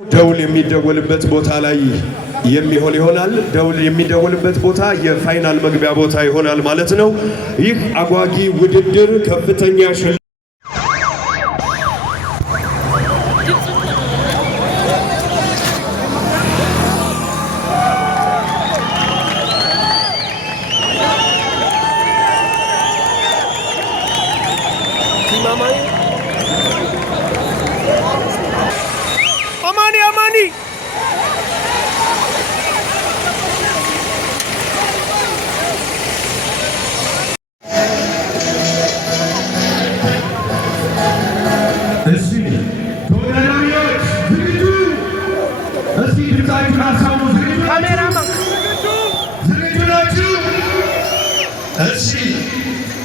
ደውል የሚደወልበት ቦታ ላይ የሚሆን ይሆናል። ደውል የሚደወልበት ቦታ የፋይናል መግቢያ ቦታ ይሆናል ማለት ነው። ይህ አጓጊ ውድድር ከፍተኛ Amani!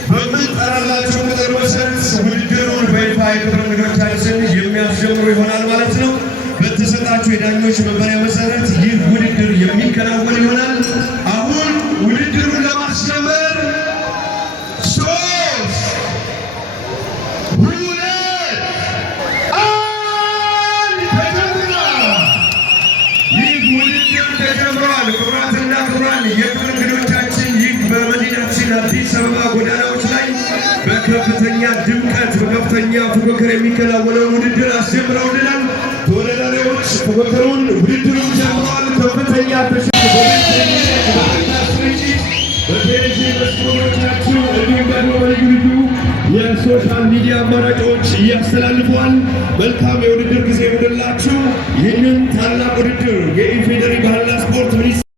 በምንጠራላችሁ ቁጥር መሰረት ውድድሩን በይፋ የክብር እንግዶቻችን የሚያስጀምሩ ይሆናል ማለት ነው። በተሰጣችሁ የዳኞች መመሪያ መሰረት ይህ ውድድር የሚከናወን ይሆናል። አሁን ውድድሩን ለማስጀመር 3 2 1 ተጀምሯል። ይህ ውድድር ተጀምሯል። ክቡራትና ክቡራን የክብር እንግዶቻችን ይህ በመዲናችን አዲስ አበባ ጎዳናዎች ላይ በከፍተኛ ድምቀት በከፍተኛ ፉክክር የሚከናወነው ውድድር አስጀምረውልናል። ተወዳዳሪዎች ፉክክሩን ውድድሩን ጀምረዋል። ከፍተኛ በቴሌቪዥን መስኮቶቻችሁ እንዲሁም ደግሞ በልዩ ልዩ የሶሻል ሚዲያ አማራጮች እያስተላልፈዋል። መልካም የውድድር ጊዜ ይሁንላችሁ። ይህንን ታላቅ ውድድር የኢፌዴሪ ባህልና